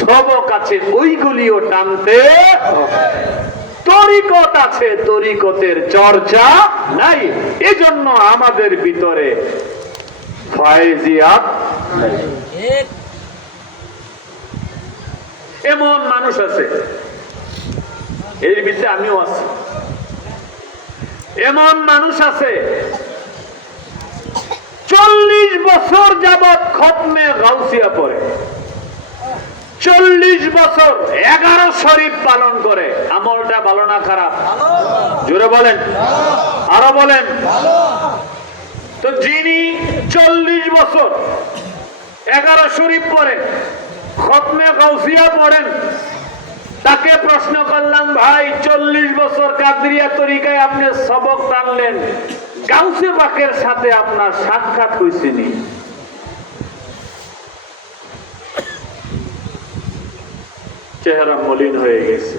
সবক আছে ওইগুলিও টানতে। তরিকত আছে, তরিকতের চর্চা নাই। এজন্য আমাদের ভিতরে এমন মানুষ আছে, এর ভিতরে আমিও আছি। এমন মানুষ আছে, চল্লিশ বছর যাবৎ খতমে গাউসিয়া পড়ে। চল্লিশ বছর এগারো শরীফ পালন করে। আমলটা ভালো না খারাপ? জোরে বলেন। আরও বলেন। তো যিনি চল্লিশ বছর এগারো শরীফ পড়েন খতমে গাউসিয়া পড়েন, তাকে প্রশ্ন করলাম, ভাই, চল্লিশ বছর কাদরিয়া তরিকায় আপনি সবক টানলেন। গাউসে পাকের সাথে আপনার সাক্ষাৎ হয়েছে চেহারা মলিন হয়ে গেছে।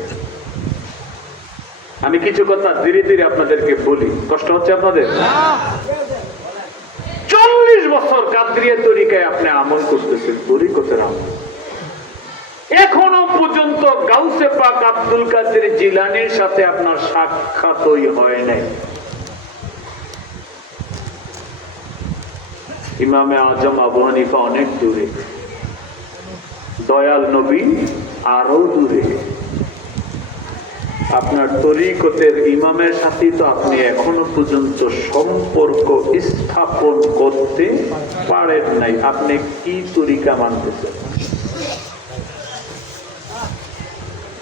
আমি কিছু কথা ধীরে ধীরে আপনাদেরকে বলি। কষ্ট হচ্ছে আপনাদের? চল্লিশ বছর কাদরিয়া তরিকায় আপনি আমল করতেছেন তরিকতের আমল এখনও পর্যন্ত গাউসে পাক আব্দুল কাদের জিলানির সাথে আপনার সাক্ষাৎই হয় নাই। ইমামে আজম আবু হানিফা অনেক দূরে। দয়াল নবী আরও দূরে। আপনার তরিকতের ইমামের সাথে তো আপনি এখনও পর্যন্ত সম্পর্ক স্থাপন করতে পারেন নাই। আপনি কি তরিকা মানতেছেন?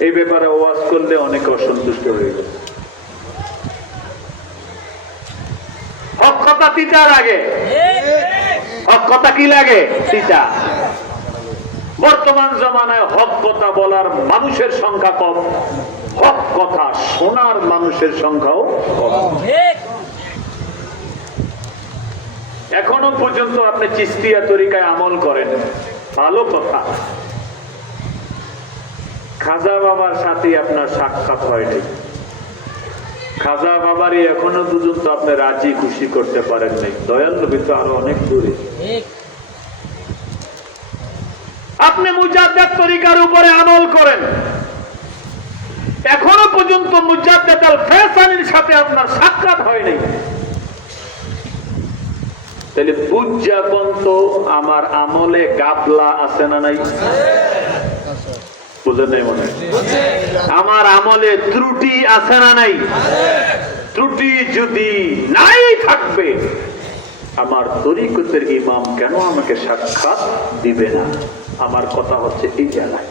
এই ব্যাপারে ওয়াজ করলে অনেক অসন্তুষ্ট হয়ে গেছে হক কথা তিতার আগে। হক কি লাগে? তিতা। বর্তমান জমানায় হক কথা বলার মানুষের সংখ্যা কম, হক কথা শোনার মানুষের সংখ্যাও এখনও পর্যন্ত আপনি চিস্তিয়া তরিকায় আমল করেন, ভালো কথা। খাজা বাবার সাথে আপনার সাক্ষাৎ হয়নি খাজা বাবারই এখনও পর্যন্ত আপনি রাজি খুশি করতে পারেন নাই দয়াল নবী তো আরও অনেক দূরে। আপনি মুজাদ্দাদ তরিকার উপরে আমল করেন। এখনও পর্যন্ত মুজাদ্দাদ আল ফেসানির সাথে আপনার সাক্ষাৎ হয়নি। তাহলে বুঝা তো আমার আমলে গাবলা আছে না নাই? নাই মনে হয়? আমার আমলে ত্রুটি আছে না নাই? ত্রুটি যদি নাই থাকবে আমার তরিকতের ইমাম কেন আমাকে সাক্ষাৎ দিবে না? আমার কথা হচ্ছে এই জায়গায়।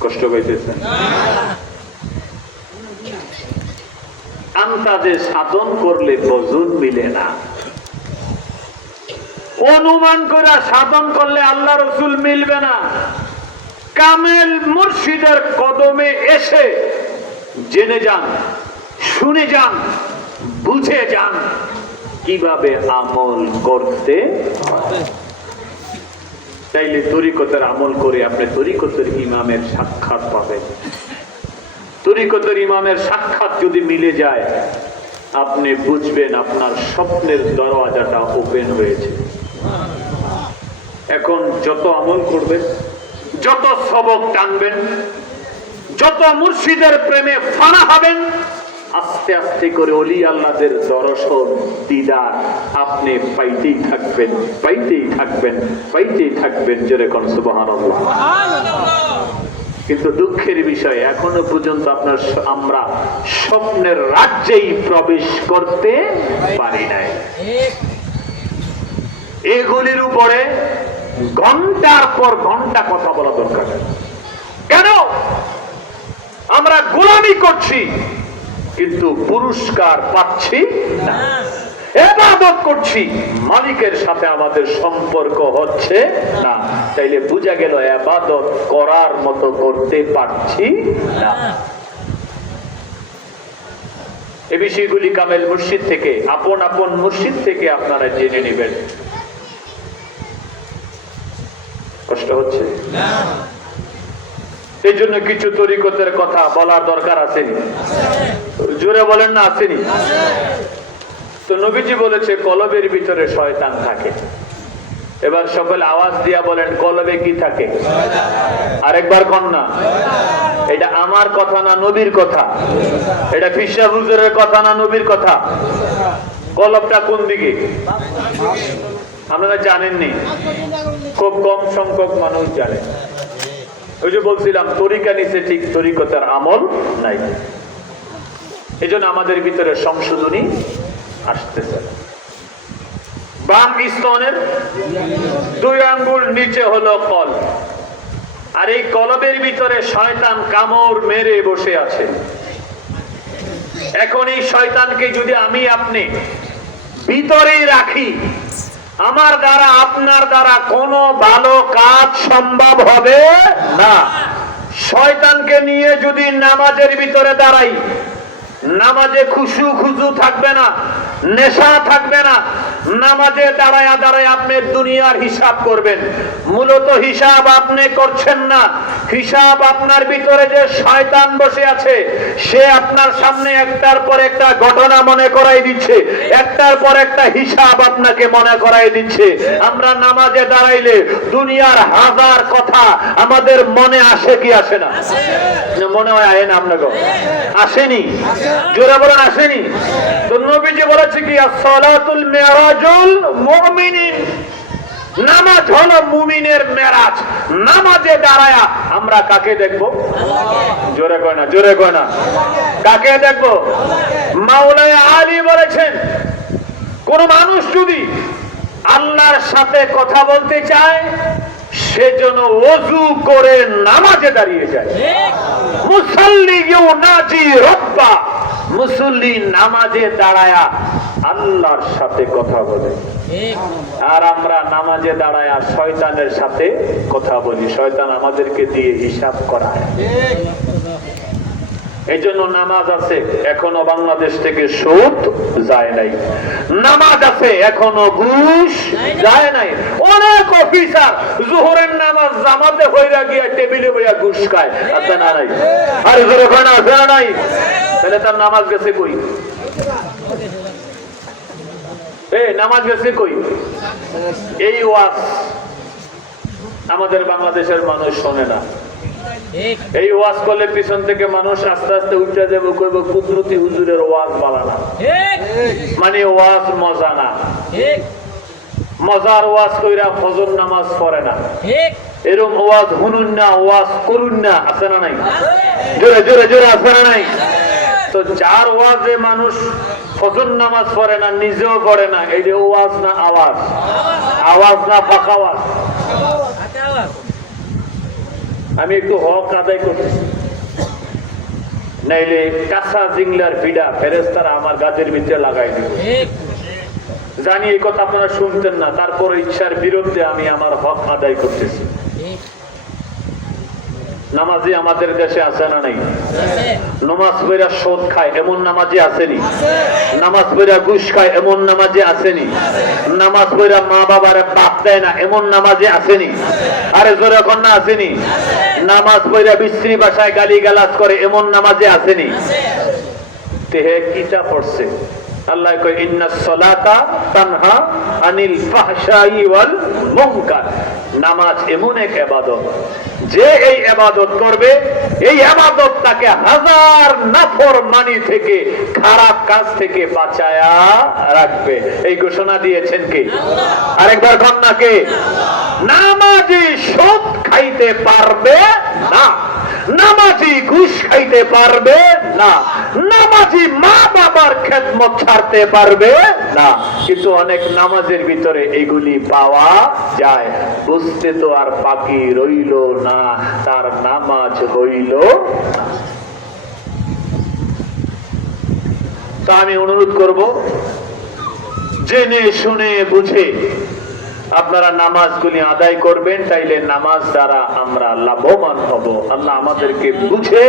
কষ্ট পাইতেছেন? আন্তাজে সাধন করলে বজুন মিলে না। অনুমান করে সাধন করলে আল্লাহ রসুল মিলবে না। কামেল মুর্শিদের কদমে এসে জেনে যান শুনে যান, বুঝে যান কীভাবে আমল করতে তাইলে তরিকতের আমল করে আপনি তরিকতের ইমামের সাক্ষাৎ পাবেন। তরিকতের ইমামের সাক্ষাৎ যদি মিলে যায়, আপনি বুঝবেন আপনার স্বপ্নের দরওয়াজাটা ওপেন হয়েছে। এখন যত আমল করবেন, যত সবক টানবেন, যত মুর্শিদের প্রেমে ফানা হবেন আস্তে আস্তে করে অলি আল্লাদের দর্শন দিদার আপনি পাইতেই থাকবেন পাইতেই থাকবেন পাইতেই থাকবেন যেরকম সুবাহান কিন্তু দুঃখের বিষয় এখনও পর্যন্ত আপনার আমরা স্বপ্নের রাজ্যেই প্রবেশ করতে পারি নাই। এগুলির উপরে ঘণ্টার পর ঘণ্টা কথা বলা দরকার। কেন? আমরা গোলামি করছি। কিন্তু পুরস্কার পাচ্ছি না। এবাদত করছি। মালিকের সাথে আমাদের সম্পর্ক হচ্ছে না। তাইলে বোঝা গেল এবাদত করার মতো করতে পারছি না। এ বিষয়গুলি কামেল মুর্শিদ থেকে, আপন আপন মুর্শিদ থেকে আপনারা জেনে নেবেন। কষ্ট হচ্ছে? এই জন্য কিছু তরিকতের কথা বলার দরকার আসেনি। জোরে বলেন না, আসেনি। তো নবীজি বলেছে, কলবের ভিতরে শয়তান থাকে। এবার সকলে আওয়াজ দিয়া বলেন, কলবে কি থাকে? আরেকবার কন্যা এটা আমার কথা না নবীর কথা? এটা ফিসা হুজুরের কথা না নবীর কথা? কলবটা কোন দিকে? আপনারা জানেননি? খুব কম সংখ্যক মানুষ জানে। ওই যে বলছিলাম, তরিকা নিচে ঠিক, তরিকতার আমল নাই। এই আমাদের ভিতরে সংশোধনী আসতেছে। বাম স্তনের দুই আঙ্গুল নিচে হলো কল। আর এই কলবের ভিতরে শয়তান কামড় মেরে বসে আছে। এখন এই শয়তানকে যদি আমি আপনি ভিতরেই রাখি, আমার দ্বারা, আপনার দ্বারা কোনো ভালো কাজ সম্ভব হবে না। শয়তানকে নিয়ে যদি নামাজের ভিতরে দাঁড়াই, নামাজে খুশু খুশু থাকবে না, নেশা থাকবে না নামাজে দাঁড়ায়া দাঁড়ায় আপনি দুনিয়ার হিসাব করবেন। মূলত হিসাব আপনি করছেন না। হিসাব আপনার ভিতরে যে শয়তান বসে আছে, সে আপনার সামনে একটার পর একটা ঘটনা মনে করাই দিচ্ছে। একটার পর একটা হিসাব আপনাকে মনে করাই দিচ্ছে। আমরা নামাজে দাঁড়াইলে দুনিয়ার হাজার কথা আমাদের মনে আসে কি আসে না? মনে হয় আয় না আপনাকে। আসেনি। জোরে বলেন, আসেনি। তো নবীজি বলেছে কি সালাতুল মেরাজুল মুমিনিন। নামাজ হলো মুমিনের মেরাজ। নামাজে দাঁড়ায়া আমরা কাকে দেখব? জোরে কয় না জোরে কয় না। কাকে দেখব? মাওলায় আলী বলেছেন কোন মানুষ যদি আল্লাহর সাথে কথা বলতে চায় সেজন্য অজু করে নামাজে দাঁড়িয়ে যায়। মুসল্লি নাজি রব্বা। মুসল্লি নামাজে দাঁড়ায়া আল্লাহর সাথে কথা বলে। আর আমরা নামাজে দাঁড়ায়া শয়তানের সাথে কথা বলি। শয়তান আমাদেরকে দিয়ে হিসাব করায়। এই জন্য নামাজ আছে, এখনও বাংলাদেশ থেকে সুদ যায় নাই। নামাজ আছে, এখনও ঘুষ যায় নাই। অনেক অফিসার জোহরের নামাজ জামাতে হইরা গিয়া টেবিলে বইয়া ঘুষ খায়। আছে না নাই? আরে জোরে আছে না নাই? তাহলে তার নামাজ গেছে কই? নামাজ কই? এই ওয়াজ আমাদের বাংলাদেশের মানুষ শোনে না। এই ওয়াজ করলে পিছন থেকে মানুষ আস্তে আস্তে উঠে যাবে, কইব, কুদরতি হুজুরের ওয়াজ বালানা মানে ওয়াজ মজা না। মজার ওয়াজ কইরা ফজর নামাজ পড়ে না। এরকম ওয়াজ হুনুন না, ওয়াজ করুন না, আছে না নাই? জোরে জোরে জোরে, আছে না নাই? তো যার ওয়াজে মানুষ ফজর নামাজ পড়ে না, নিজেও পড়ে না, এই যে ওয়াজ না আওয়াজ? আওয়াজ না ফাঁকা আওয়াজ আমি একটু হক আদায় করতেছি। নাইলে কাঁচা জিংলার ভিড়া ফেরেস্তারা আমার গাছের ভিতরে লাগাই দিব। জানি এই কথা আপনারা শুনতেন না, তারপর ইচ্ছার বিরুদ্ধে আমি আমার হক আদায় করতেছি। নামাজি আমাদের দেশে আছে না নাই? নামাজ পড়া সোদ খায়, এমন নামাজি আসেনি। নামাজ পড়া ঘুষ খায়, এমন নামাজি আসেনি। নামাজ পড়া মা বাবার বাপ দেয় না, এমন নামাজি আসেনি। আরে জোরে কন্যা আসেনি। নামাজ পড়া বিশ্রী ভাষায় গালি গালাজ করে, এমন নামাজে আসেনি। তেহে কিটা পড়ছে। নামাজ এমন এক যে এই করবে, এই তাকে হাজার নাফরমানি থেকে, খারাপ কাজ থেকে বাঁচায়া রাখবে। এই ঘোষণা দিয়েছেন কে? আরেকবার কন্যাকে নামাজি সুদ খাইতে পারবে না। নামাজি ঘুষ খাইতে পারবে না। নামাজি মা বাবার খেদমত ছাড়তে পারবে না। কিন্তু অনেক নামাজের ভিতরে এগুলি পাওয়া যায়। বুঝতে তো আর বাকি রইল না, তার নামাজ হইল আমি অনুরোধ করব, জেনে শুনে বুঝে আপনারা নামাজগুলি আদায় করবেন, তাইলে নামাজ দ্বারা আমরা লাভবান হব। আল্লাহ আমাদেরকে বুঝে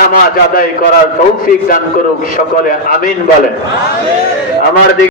নামাজ আদায় করার তৌফিক দান করুক, সকলে আমিন বলেন। আমার